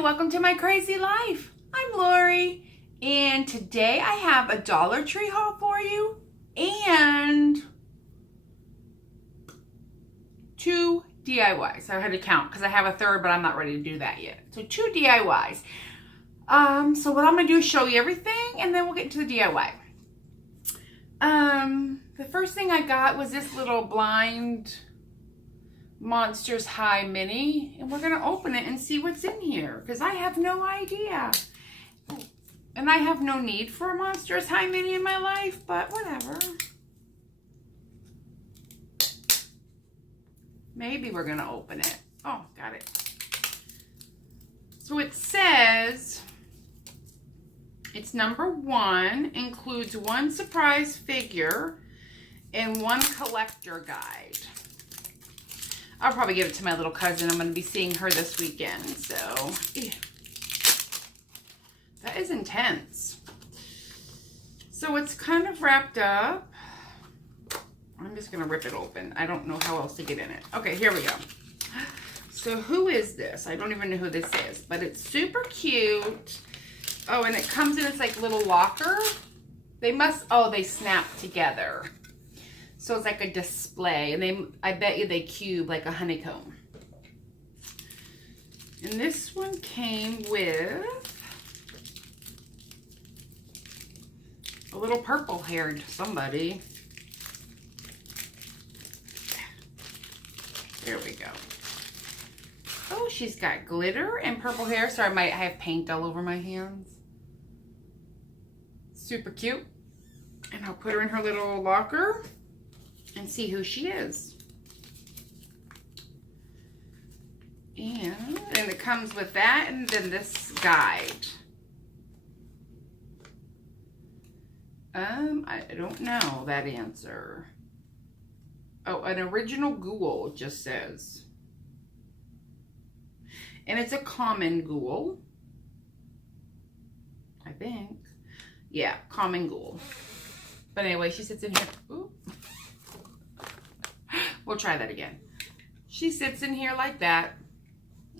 Hi, welcome to my crazy life. I'm Lori, and today I have a Dollar Tree haul for you and 2 DIYs. I had to count because I have a third, but I'm not ready to do that yet. So 2 DIYs. So what I'm going to do is show you everything, and then we'll get into the DIY. The first thing I got was this little blind Monsters High Mini, and we're gonna open it and see what's in here because I have no idea, and I have no need for a Monsters High Mini in my life, but whatever. Maybe we're gonna open it. Oh, got it. So it says it's number 1, includes 1 surprise figure and 1 collector guide. I'll probably give it to my little cousin. I'm going to be seeing her this weekend. So, yeah. That is intense. So it's kind of wrapped up. I'm just going to rip it open. I don't know how else to get in it. Okay, here we go. So who is this? I don't even know who this is, but it's super cute. Oh, and it comes in its like little locker. They snap together. So it's like a display, and I bet you they cube like a honeycomb. And this one came with a little purple-haired somebody. There we go. Oh, she's got glitter and purple hair. So I might have paint all over my hands. Super cute. And I'll put her in her little locker and see who she is. And it comes with that, and then this guide. I don't know that answer. Oh, an original ghoul, it just says. And it's a common ghoul, I think. Yeah, common ghoul. But anyway, she sits in here. Ooh. We'll try that again. She sits in here like that.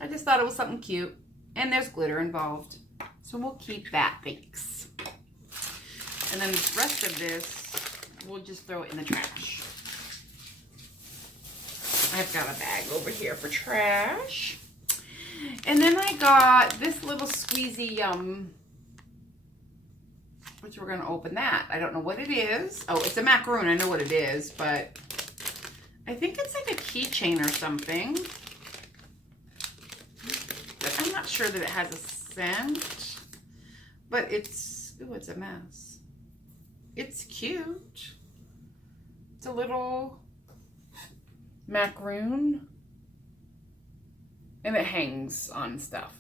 I just thought it was something cute. And there's glitter involved. So we'll keep that, thanks. And then the rest of this, we'll just throw it in the trash. I've got a bag over here for trash. And then I got this little squeezy which we're going to open that. I don't know what it is. Oh, it's a macaroon. I know what it is, but I think it's like a keychain or something. But I'm not sure that it has a scent. But it's, ooh, it's a mess. It's cute. It's a little macaroon. And it hangs on stuff.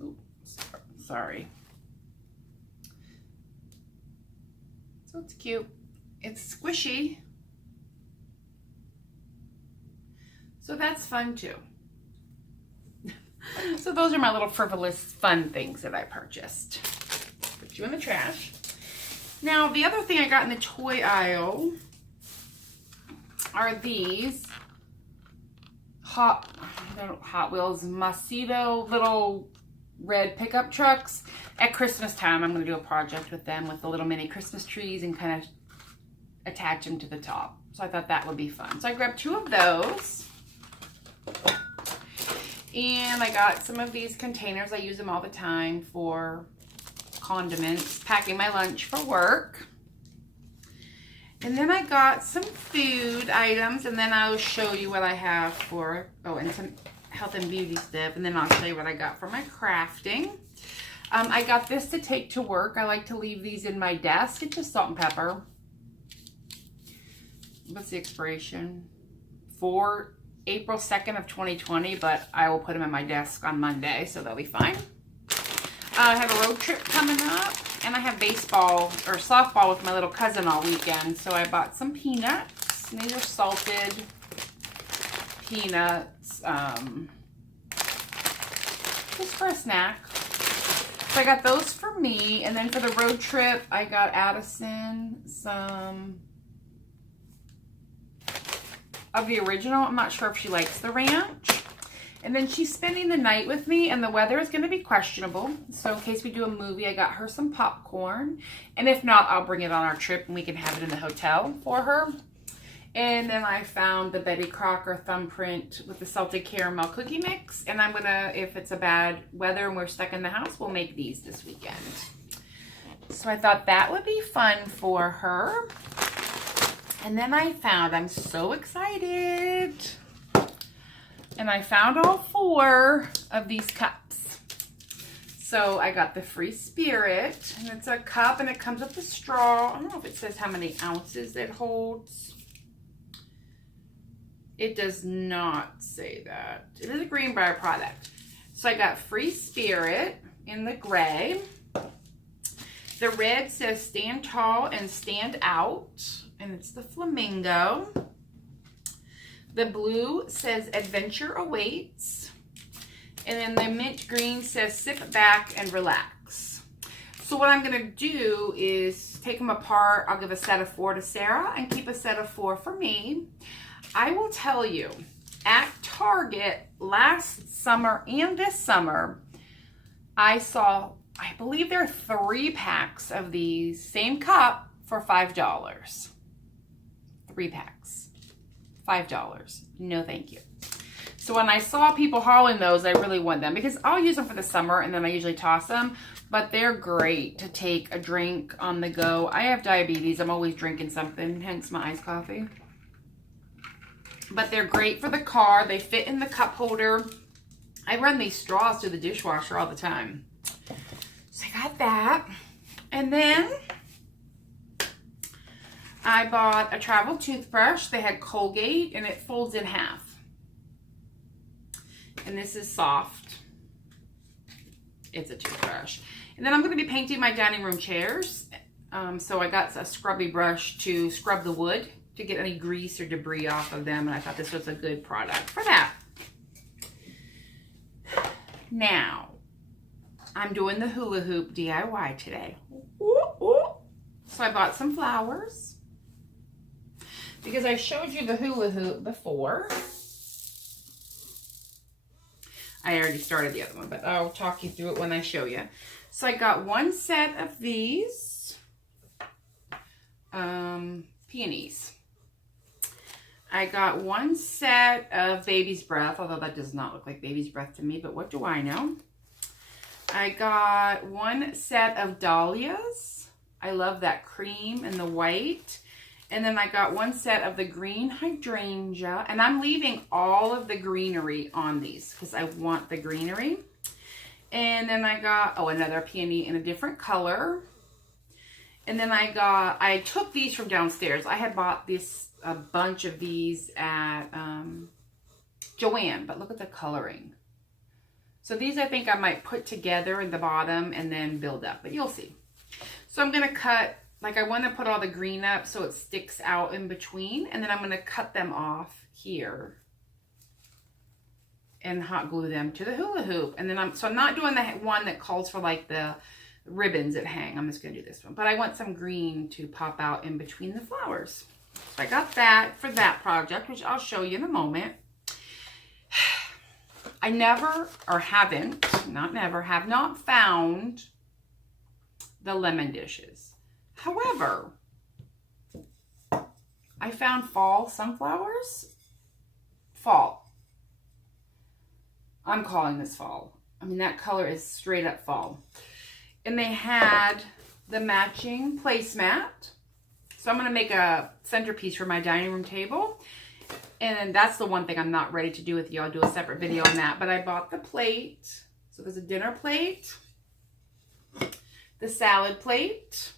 Ooh, sorry. So it's cute. It's squishy. So that's fun too. So those are my little frivolous fun things that I purchased. Put you in the trash. Now the other thing I got in the toy aisle are these Hot Wheels Mosquito little red pickup trucks. At Christmas time, I'm going to do a project with them with the little mini Christmas trees and kind of attach them to the top. So I thought that would be fun. So I grabbed 2 of those. And I got some of these containers. I use them all the time for condiments, packing my lunch for work. And then I got some food items, and then I'll show you what I have for, and some health and beauty stuff, and then I'll show you what I got for my crafting. I got this to take to work. I like to leave these in my desk. It's just salt and pepper. What's the expiration? For April 2nd of 2020, but I will put them in my desk on Monday, so they'll be fine. I have a road trip coming up, and I have baseball or softball with my little cousin all weekend, so I bought some peanuts. And these are salted peanuts, just for a snack. So I got those for me, and then for the road trip, I got Addison some of the original. I'm not sure if she likes the ranch. And then she's spending the night with me, and the weather is going to be questionable. So in case we do a movie, I got her some popcorn. And if not, I'll bring it on our trip and we can have it in the hotel for her. And then I found the Betty Crocker thumbprint with the salted caramel cookie mix. And I'm going to, if it's a bad weather and we're stuck in the house, we'll make these this weekend. So I thought that would be fun for her. And then I found, I'm so excited. And I found all 4 of these cups. So I got the Free Spirit, and it's a cup, and it comes with a straw. I don't know if it says how many ounces it holds. It does not say that. It is a Greenbrier product. So I got Free Spirit in the gray. The red says Stand Tall and Stand Out, and it's the flamingo. The blue says Adventure Awaits. And then the mint green says Sit Back and Relax. So what I'm going to do is take them apart. I'll give a set of 4 to Sarah and keep a set of 4 for me. I will tell you, at Target last summer and this summer, I saw, I believe there are 3 packs of these same cup for $5. 3 packs. $5. No, thank you. So when I saw people hauling those, I really want them because I'll use them for the summer and then I usually toss them, but they're great to take a drink on the go. I have diabetes. I'm always drinking something, hence my iced coffee. But they're great for the car. They fit in the cup holder. I run these straws through the dishwasher all the time. So I got that. And then I bought a travel toothbrush. They had Colgate and it folds in half. And this is soft. It's a toothbrush. And then I'm going to be painting my dining room chairs. So I got a scrubby brush to scrub the wood to get any grease or debris off of them. And I thought this was a good product for that. Now, I'm doing the hula hoop DIY today. So I bought some flowers because I showed you the hula hoop before. I already started the other one, but I'll talk you through it when I show you. So I got 1 set of these peonies. I got 1 set of baby's breath, although that does not look like baby's breath to me, but what do I know? I got 1 set of dahlias. I love that cream and the white. And then I got 1 set of the green hydrangea. And I'm leaving all of the greenery on these because I want the greenery. And then I got, oh, another peony in a different color. And then I took these from downstairs. I had bought a bunch of these at Joann, but look at the coloring. So these I think I might put together in the bottom and then build up, but you'll see. So I'm going to cut, like I want to put all the green up so it sticks out in between, and then I'm going to cut them off here and hot glue them to the hula hoop. And then I'm not doing the one that calls for like the ribbons that hang. I'm just going to do this one, but I want some green to pop out in between the flowers. So I got that for that project, which I'll show you in a moment. I never, or haven't, not never, have not found the lemon dishes. However, I found fall sunflowers. Fall. I'm calling this fall. I mean, that color is straight up fall. And they had the matching placemat. So I'm going to make a centerpiece for my dining room table. And that's the one thing I'm not ready to do with you. I'll do a separate video on that. But I bought the plate. So there's a dinner plate, the salad plate,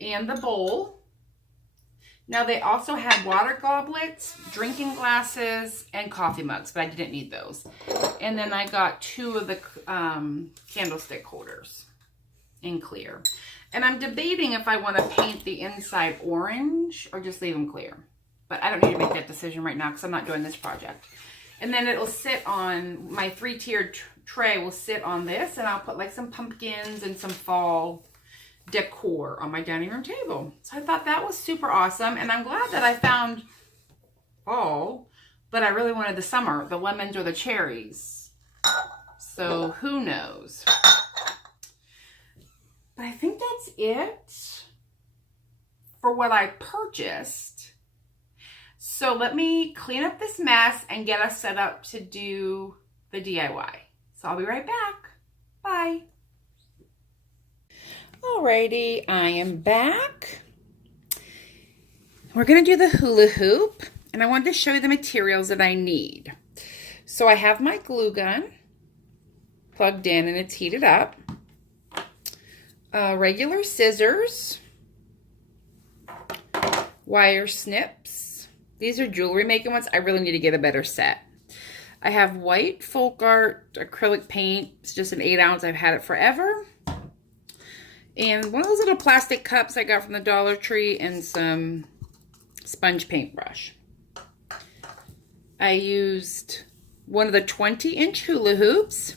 and the bowl. Now they also had water goblets, drinking glasses, and coffee mugs, but I didn't need those. And then I got 2 of the candlestick holders in clear. And I'm debating if I want to paint the inside orange or just leave them clear. But I don't need to make that decision right now because I'm not doing this project. And then it'll sit on, my 3-tiered tray will sit on this, and I'll put like some pumpkins and some fall decor on my dining room table. So I thought that was super awesome, and I'm glad that I found fall but I really wanted the summer, the lemons or the cherries. So who knows? But I think that's it for what I purchased. So let me clean up this mess and get us set up to do the DIY. So I'll be right back. Bye. Alrighty, I am back. We're going to do the hula hoop, and I wanted to show you the materials that I need. So I have my glue gun plugged in and it's heated up. Regular scissors, wire snips. These are jewelry making ones. I really need to get a better set. I have white folk art acrylic paint. It's just an 8-ounce. I've had it forever. And one of those little plastic cups I got from the Dollar Tree and some sponge paintbrush. I used one of the 20-inch hula hoops.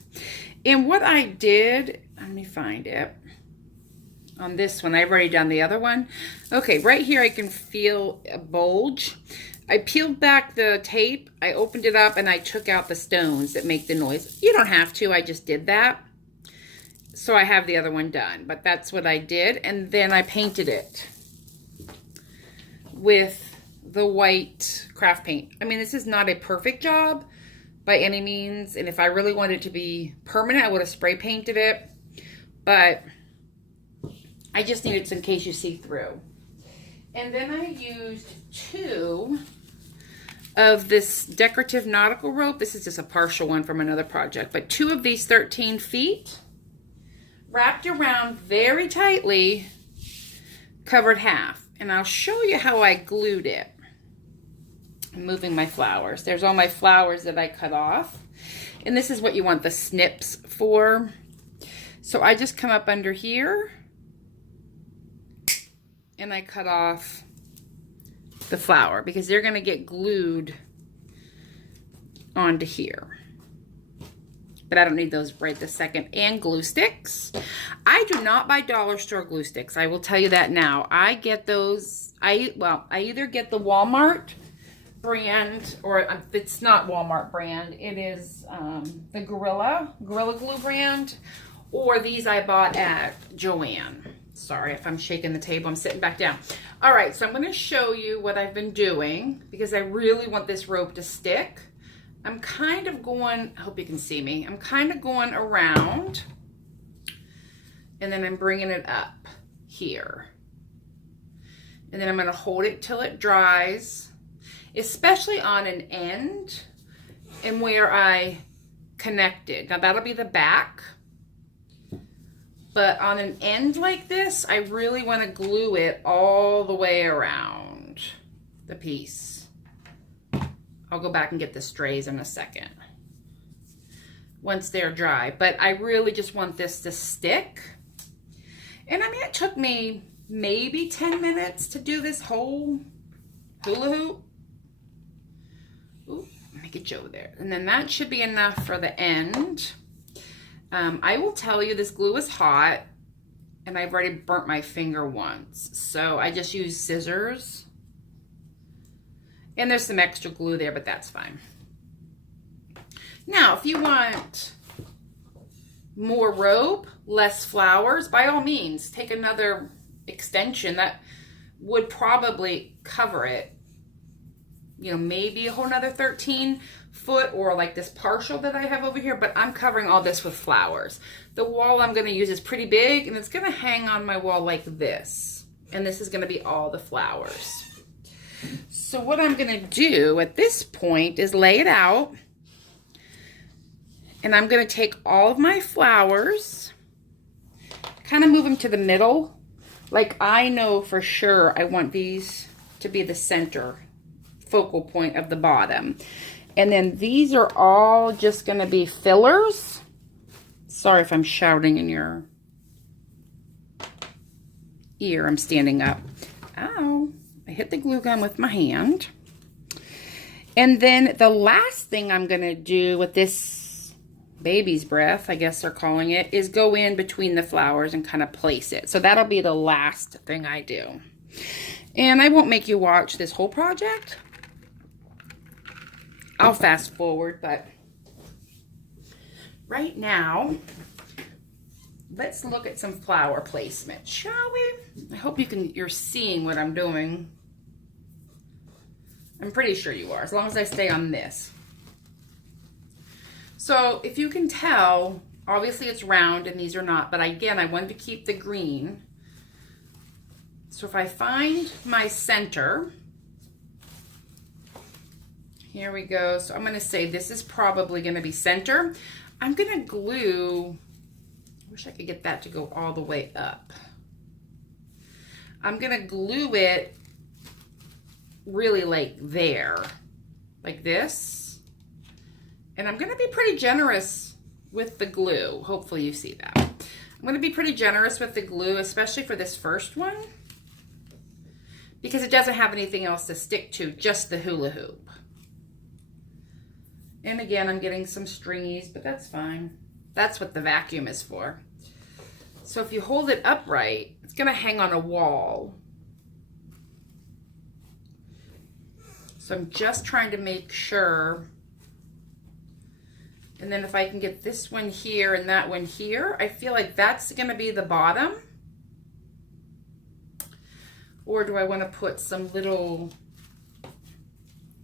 And what I did, let me find it. On this one, I've already done the other one. Okay, right here I can feel a bulge. I peeled back the tape, I opened it up, and I took out the stones that make the noise. You don't have to, I just did that. So I have the other one done, but that's what I did. And then I painted it with the white craft paint. I mean, this is not a perfect job by any means. And if I really wanted it to be permanent, I would have spray painted it. But I just needed some in case you see through. And then I used 2 of this decorative nautical rope. This is just a partial one from another project. But 2 of these 13 feet. Wrapped around very tightly, covered half. And I'll show you how I glued it. I'm moving my flowers. There's all my flowers that I cut off. And this is what you want the snips for. So I just come up under here and I cut off the flower because they're going to get glued onto here. But I don't need those right this second. And glue sticks. I do not buy dollar store glue sticks. I will tell you that now. I get those, I either get the Walmart brand, or if it's not Walmart brand, it is the Gorilla Glue brand, or these I bought at Joann. Sorry if I'm shaking the table, I'm sitting back down. All right, so I'm going to show you what I've been doing because I really want this rope to stick. I'm kind of going, I hope you can see me, I'm kind of going around and then I'm bringing it up here. And then I'm going to hold it till it dries, especially on an end and where I connected. Now that'll be the back, but on an end like this, I really want to glue it all the way around the piece. I'll go back and get the strays in a second once they're dry, but I really just want this to stick. And I mean, it took me maybe 10 minutes to do this whole hula hoop. Ooh, let me get you over there. And then that should be enough for the end. I will tell you this glue is hot and I've already burnt my finger once. So I just use scissors. And there's some extra glue there, but that's fine. Now, if you want more rope, less flowers, by all means, take another extension. That would probably cover it. You know, maybe a whole nother 13 foot or like this partial that I have over here, but I'm covering all this with flowers. The wall I'm going to use is pretty big and it's going to hang on my wall like this. And this is going to be all the flowers. So what I'm going to do at this point is lay it out. And I'm going to take all of my flowers, kind of move them to the middle. Like I know for sure I want these to be the center focal point of the bottom. And then these are all just going to be fillers. Sorry if I'm shouting in your ear. I'm standing up. Ow. I hit the glue gun with my hand. And then the last thing I'm going to do with this baby's breath, I guess they're calling it, is go in between the flowers and kind of place it. So that'll be the last thing I do. And I won't make you watch this whole project. I'll fast forward, but right now, let's look at some flower placement, shall we? I hope you're seeing what I'm doing. I'm pretty sure you are, as long as I stay on this. So if you can tell, obviously it's round and these are not, but again, I wanted to keep the green. So if I find my center, here we go. So I'm going to say this is probably going to be center. I'm going to glue, I wish I could get that to go all the way up. I'm going to glue it really like there, like this. And I'm going to be pretty generous with the glue. Hopefully you see that. I'm going to be pretty generous with the glue, especially for this first one, because it doesn't have anything else to stick to, just the hula hoop. And again, I'm getting some stringies, but that's fine. That's what the vacuum is for. So if you hold it upright, it's going to hang on a wall. So I'm just trying to make sure. And then if I can get this one here and that one here, I feel like that's going to be the bottom. Or do I want to put some little,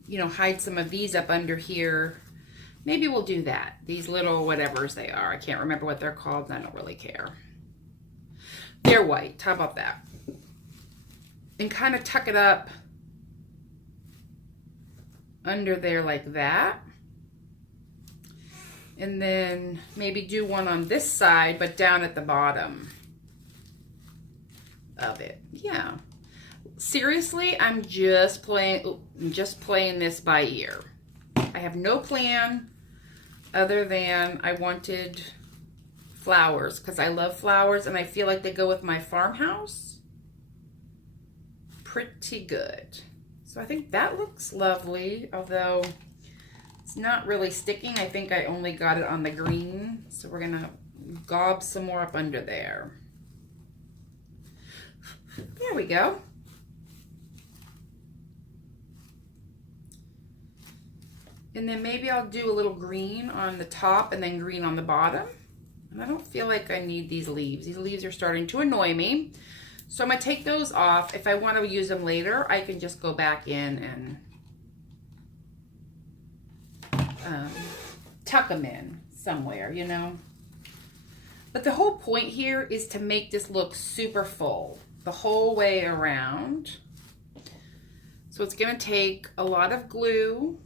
you know, hide some of these up under here? Maybe we'll do that. These little whatevers they are. I can't remember what they're called, and I don't really care. They're white. How about that? And kind of tuck it up under there like that. And then maybe do one on this side, but down at the bottom of it. Yeah. Seriously, I'm just playing this by ear. I have no plan other than I wanted flowers because I love flowers and I feel like they go with my farmhouse pretty good. So I think that looks lovely, although it's not really sticking. I think I only got it on the green. So we're gonna gob some more up under there. There we go. And then maybe I'll do a little green on the top and then green on the bottom. And I don't feel like I need these leaves. These leaves are starting to annoy me. So I'm gonna take those off. If I want to use them later, I can just go back in and tuck them in somewhere, you know. But the whole point here is to make this look super full the whole way around. So it's gonna take a lot of glue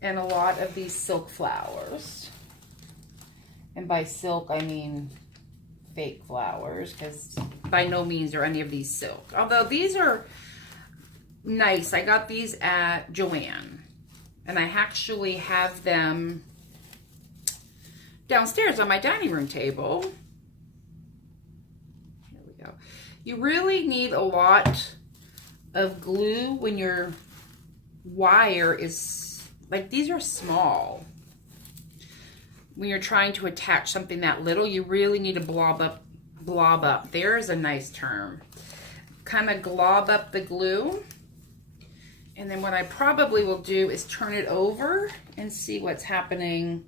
and a lot of these silk flowers. And by silk, I mean fake flowers, because by no means are any of these silk. Although these are nice. I got these at Joann. And I actually have them downstairs on my dining room table. Here we go. You really need a lot of glue when your wire is, like, these are small. When you're trying to attach something that little, you really need to blob up. There's a nice term. Kind of glob up the glue. And then what I probably will do is turn it over and see what's happening,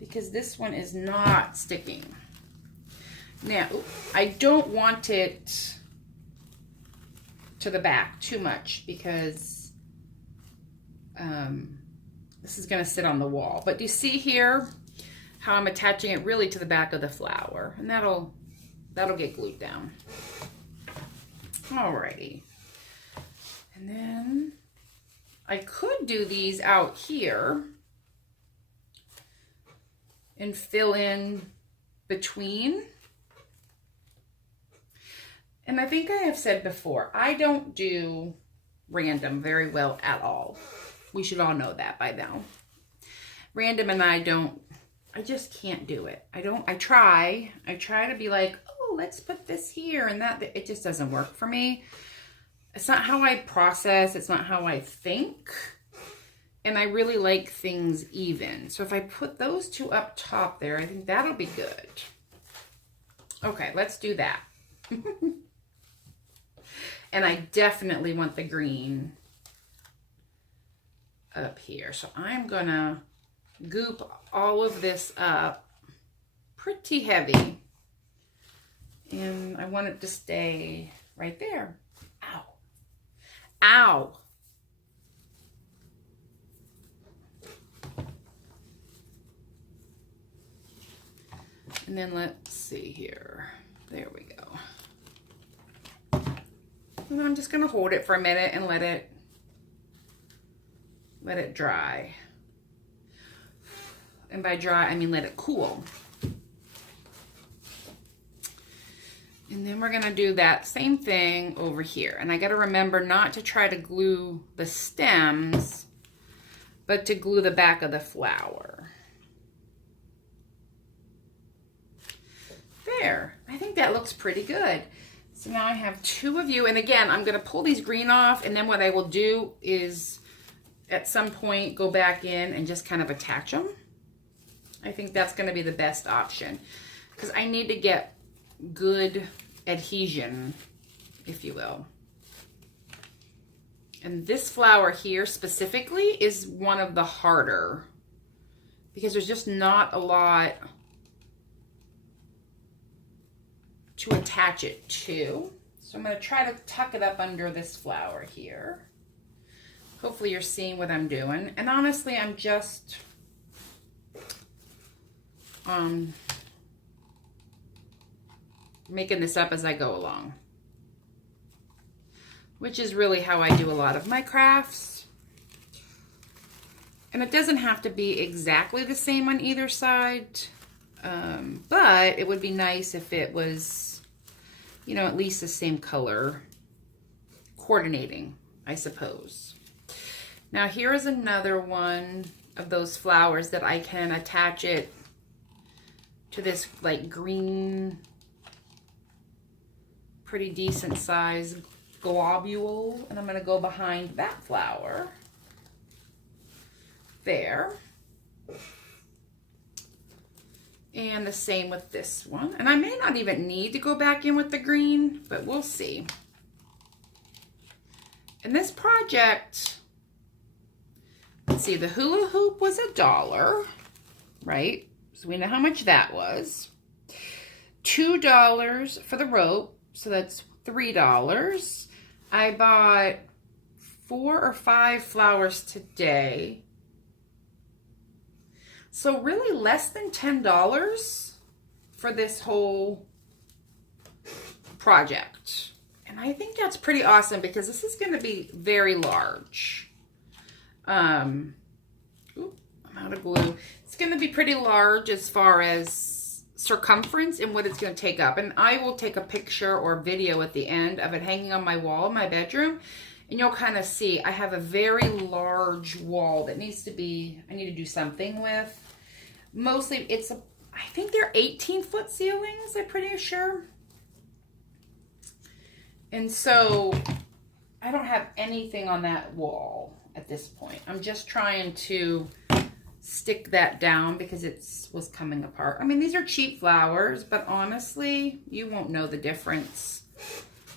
because this one is not sticking. Now, I don't want it to the back too much, because this is going to sit on the wall. But do you see here how I'm attaching it really to the back of the flower? And that'll get glued down. Alrighty. And then I could do these out here and fill in between. And I think I have said before, I don't do random very well at all. We should all know that by now. Random and I just can't do it. I try to be like, oh, let's put this here and that. It just doesn't work for me. It's not how I process. It's not how I think. And I really like things even. So if I put those two up top there, I think that'll be good. Okay, let's do that. And I definitely want the green up here. So I'm gonna goop all of this up pretty heavy. And I want it to stay right there. Ow. Ow. And then let's see here. There we go. And I'm just gonna hold it for a minute and let it dry. And by dry, I mean let it cool. And then we're gonna do that same thing over here. And I gotta remember not to try to glue the stems, but to glue the back of the flower. There, I think that looks pretty good. So now I have two of you, and again, I'm gonna pull these green off, and then what I will do is at some point go back in and just kind of attach them. I think that's gonna be the best option because I need to get good adhesion, if you will. And this flower here specifically is one of the harder because there's just not a lot to attach it to. So I'm going to try to tuck it up under this flower here. Hopefully you're seeing what I'm doing. And honestly, I'm just making this up as I go along, which is really how I do a lot of my crafts. And it doesn't have to be exactly the same on either side, but it would be nice if it was, you know, at least the same color, coordinating, I suppose. Now here is another one of those flowers that I can attach it to this like green, pretty decent size globule, and I'm going to go behind that flower there. And the same with this one. And I may not even need to go back in with the green, but we'll see. And this project, let's see, the hula hoop was $1, right? So we know how much that was. $2 for the rope, so that's $3. I bought 4 or 5 flowers today. So really less than $10 for this whole project. And I think that's pretty awesome because this is going to be very large. I'm out of glue. It's going to be pretty large as far as circumference and what it's going to take up. And I will take a picture or video at the end of it hanging on my wall in my bedroom. And you'll kind of see I have a very large wall that needs to be, I need to do something with. Mostly I think they're 18-foot ceilings, I'm pretty sure. And so I don't have anything on that wall at this point. I'm just trying to stick that down because it was coming apart. I mean, these are cheap flowers, but honestly, you won't know the difference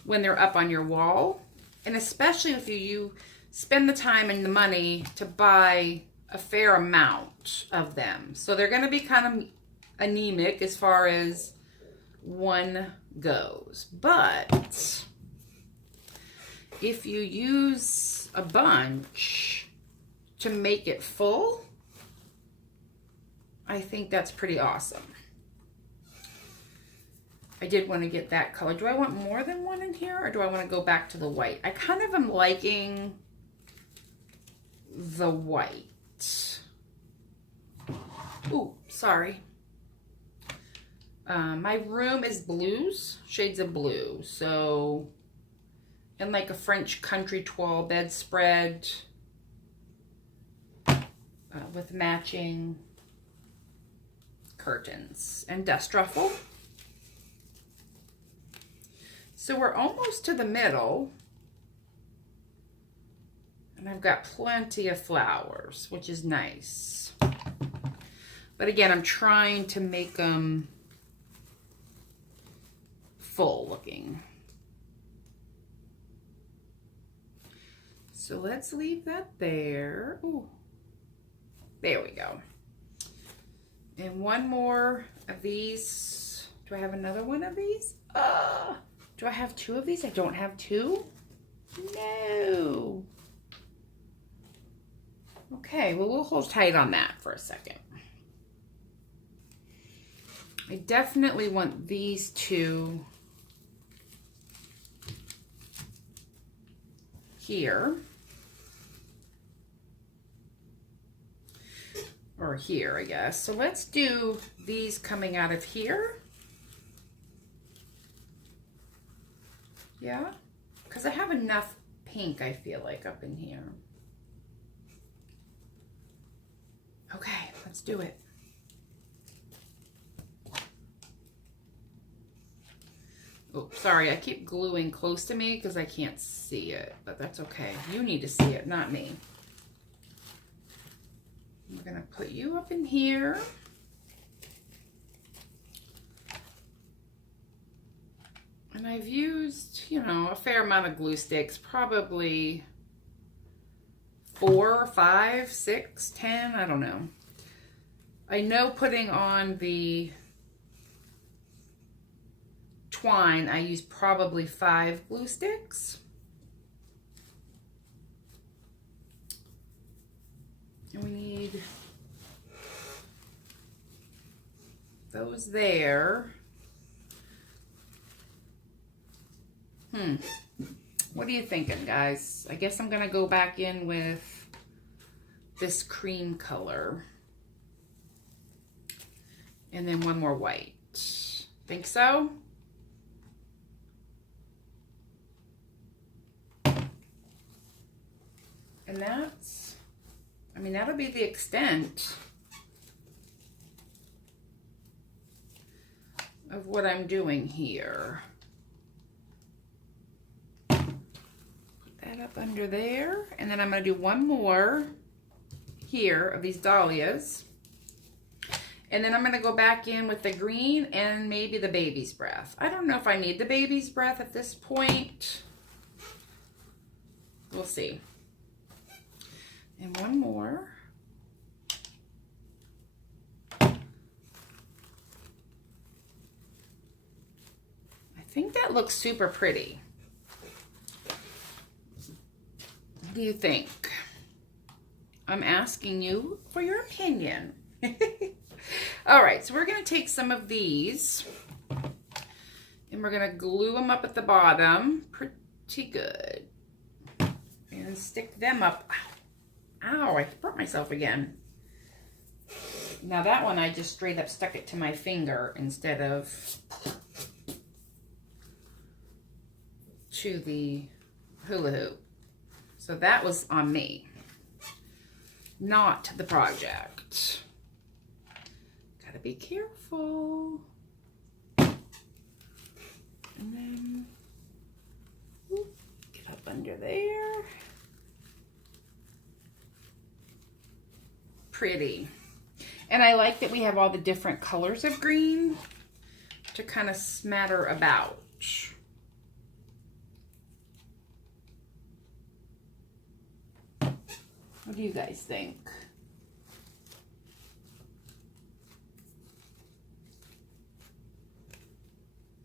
when they're up on your wall. And especially if you spend the time and the money to buy a fair amount of them. So they're going to be kind of anemic as far as one goes. But if you use a bunch to make it full, I think that's pretty awesome. I did want to get that color. Do I want more than one in here, or do I want to go back to the white? I kind of am liking the white. Ooh, sorry. My room is blues, shades of blue. So, and like a French country toile bedspread with matching curtains and dust ruffle. So we're almost to the middle. And I've got plenty of flowers, which is nice. But again, I'm trying to make them full looking. So let's leave that there. Ooh. There we go. And one more of these. Do I have another one of these? Do I have two of these? I don't have two? No. Okay, well, we'll hold tight on that for a second. I definitely want these two here. Or here, I guess. So let's do these coming out of here. Yeah, because I have enough pink, I feel like, up in here. Okay, let's do it. Oh, sorry, I keep gluing close to me because I can't see it, but that's okay. You need to see it, not me. We're going to put you up in here. And I've used, you know, a fair amount of glue sticks, probably 4, 5, 6, 10, I don't know. I know putting on the twine, I use probably 5 glue sticks. And we need those there. What are you thinking, guys? I guess I'm gonna go back in with this cream color. And then one more white. Think so? And that's, I mean, that'll be the extent of what I'm doing here. Put that up under there. And then I'm going to do one more here of these dahlias. And then I'm going to go back in with the green and maybe the baby's breath. I don't know if I need the baby's breath at this point. We'll see. And one more. I think that looks super pretty. What do you think? I'm asking you for your opinion. All right, so we're going to take some of these and we're going to glue them up at the bottom pretty good and stick them up. Ow, I burnt myself again. Now that one, I just straight up stuck it to my finger instead of to the hula hoop. So that was on me, not the project. Gotta be careful. And then get up under there. Pretty. And I like that we have all the different colors of green to kind of smatter about. What do you guys think?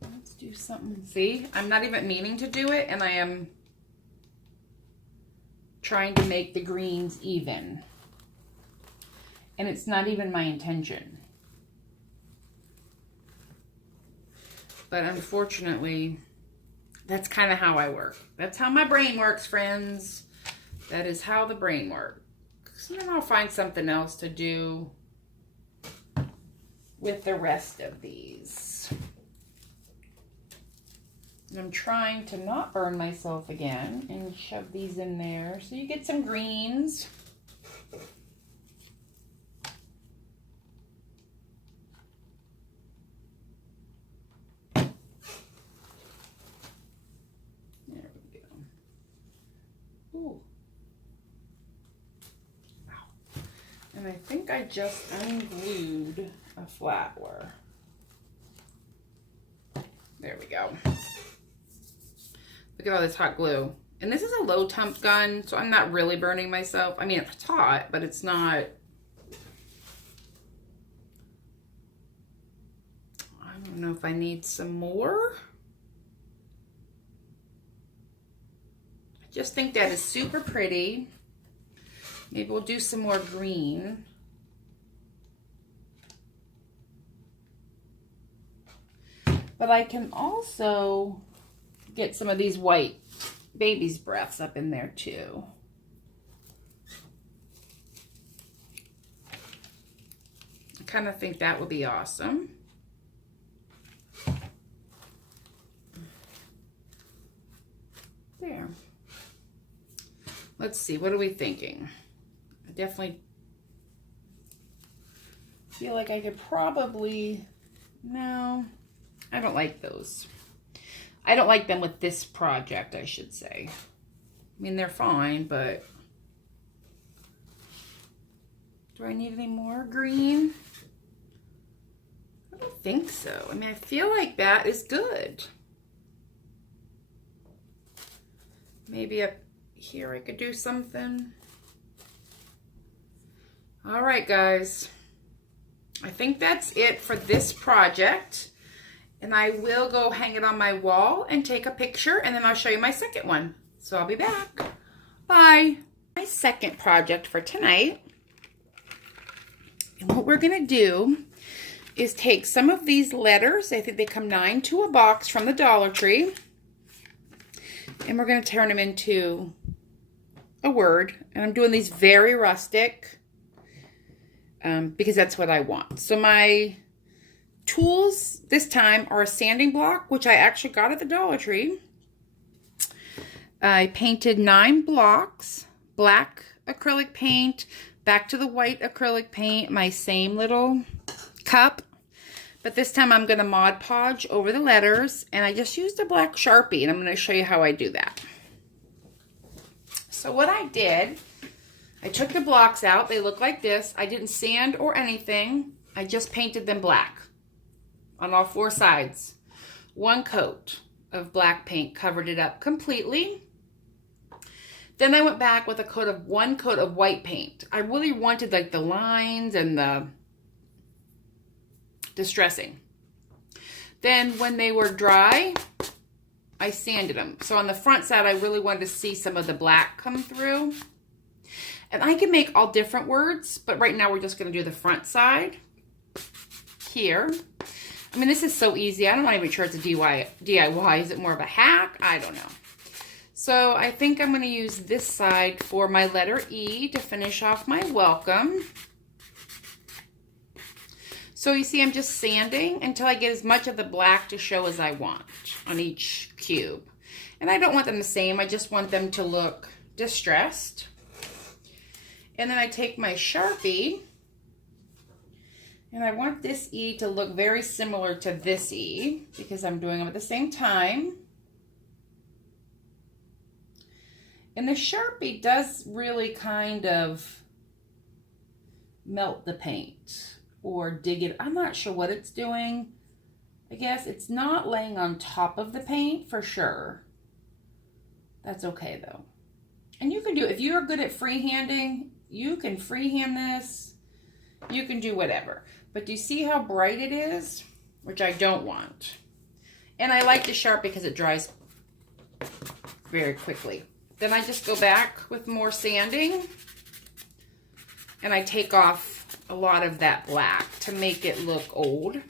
Let's do something. See, I'm not even meaning to do it, and I am trying to make the greens even. And it's not even my intention. But unfortunately, that's kind of how I work. That's how my brain works, friends. That is how the brain works. And then I'll find something else to do with the rest of these. And I'm trying to not burn myself again and shove these in there so you get some greens. Ooh. Wow. And I think I just unglued a flower. There we go. Look at all this hot glue. And this is a low temp gun, so I'm not really burning myself. I mean, it's hot, but it's not. I don't know if I need some more. I just think that is super pretty. Maybe we'll do some more green. But I can also get some of these white baby's breaths up in there too. I kind of think that would be awesome. There. Let's see, what are we thinking? I definitely feel like I could probably, no, I don't like those. I don't like them with this project, I should say. I mean, they're fine, but do I need any more green? I don't think so. I mean, I feel like that is good. Maybe up here I could do something. All right, guys. I think that's it for this project. And I will go hang it on my wall and take a picture, and then I'll show you my second one. So I'll be back. Bye. My second project for tonight. And what we're going to do is take some of these letters. I think they come 9 to a box from the Dollar Tree. And we're going to turn them into a word. And I'm doing these very rustic because that's what I want. So my tools this time are a sanding block, which I actually got at the Dollar Tree. I painted 9 blocks, black acrylic paint, back to the white acrylic paint, my same little cup. But this time I'm going to Mod Podge over the letters, and I just used a black Sharpie, and I'm going to show you how I do that. So what I did, I took the blocks out. They look like this. I didn't sand or anything. I just painted them black on all 4 sides. 1 coat of black paint covered it up completely. Then I went back with 1 coat of white paint. I really wanted like the lines and the distressing. Then when they were dry, I sanded them. So on the front side, I really wanted to see some of the black come through. And I can make all different words, but right now we're just going to do the front side here. I mean, this is so easy. I'm not even sure it's a DIY. Is it more of a hack? I don't know. So I think I'm going to use this side for my letter E to finish off my welcome. So you see I'm just sanding until I get as much of the black to show as I want on each cube. And I don't want them the same. I just want them to look distressed. And then I take my Sharpie. And I want this E to look very similar to this E because I'm doing them at the same time. And the Sharpie does really kind of melt the paint or dig it. I'm not sure what it's doing. I guess it's not laying on top of the paint for sure. That's okay though. And you can do, if you're good at freehanding, you can freehand this. You can do whatever. But do you see how bright it is? Which I don't want. And I like the Sharpie because it dries very quickly. Then I just go back with more sanding. And I take off a lot of that black to make it look old.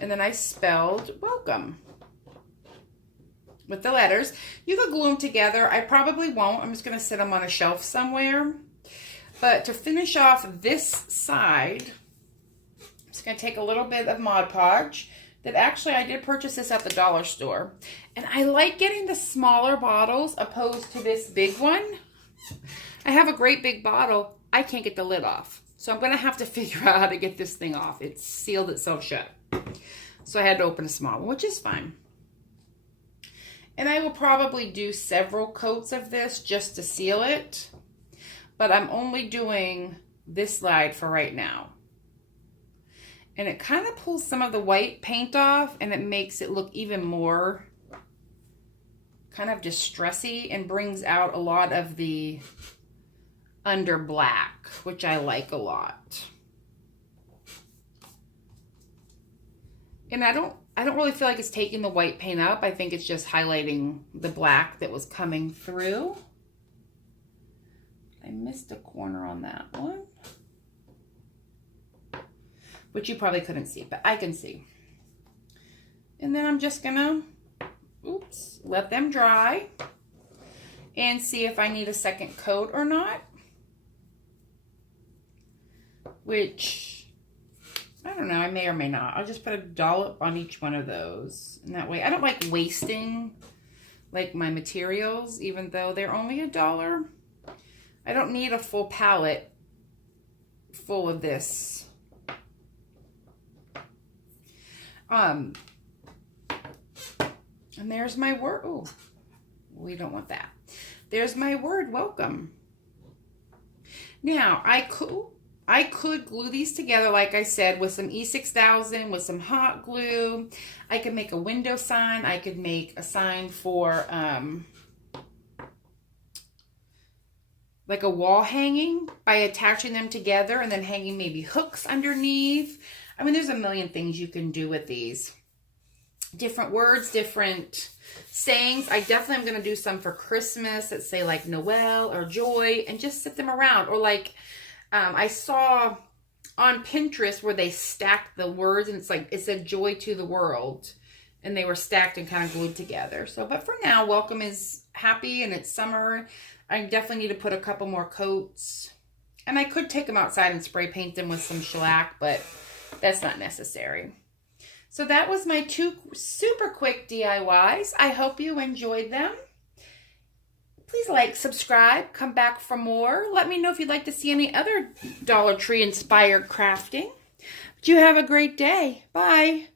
And then I spelled welcome with the letters. You could glue them together. I probably won't. I'm just going to sit them on a shelf somewhere. But to finish off this side, I'm just going to take a little bit of Mod Podge. That actually, I did purchase this at the dollar store. And I like getting the smaller bottles opposed to this big one. I have a great big bottle. I can't get the lid off. So I'm going to have to figure out how to get this thing off. It's sealed itself shut. So I had to open a small one, which is fine. And I will probably do several coats of this just to seal it. But I'm only doing this slide for right now. And it kind of pulls some of the white paint off and it makes it look even more kind of distressy and brings out a lot of the under black, which I like a lot. And I don't really feel like it's taking the white paint up. I think it's just highlighting the black that was coming through. I missed a corner on that one, which you probably couldn't see, but I can see. And then I'm just gonna, oops, let them dry and see if I need a second coat or not. Which, I don't know, I may or may not. I'll just put a dollop on each one of those. And that way, I don't like wasting like my materials, even though they're only $1. I don't need a full palette full of this. And there's my word. Oh, we don't want that. There's my word, welcome. Now, I could glue these together, like I said, with some E6000, with some hot glue. I could make a window sign. I could make a sign for like a wall hanging by attaching them together and then hanging maybe hooks underneath. I mean, there's a million things you can do with these. Different words, different sayings. I definitely am going to do some for Christmas that say like Noel or joy and just sit them around. Or like I saw on Pinterest where they stacked the words and it's like, it said joy to the world. And they were stacked and kind of glued together. So, but for now, welcome is happy and it's summer. I definitely need to put a couple more coats. And I could take them outside and spray paint them with some shellac, but that's not necessary. So that was my 2 super quick DIYs. I hope you enjoyed them. Please like, subscribe, come back for more. Let me know if you'd like to see any other Dollar Tree inspired crafting. But you have a great day. Bye.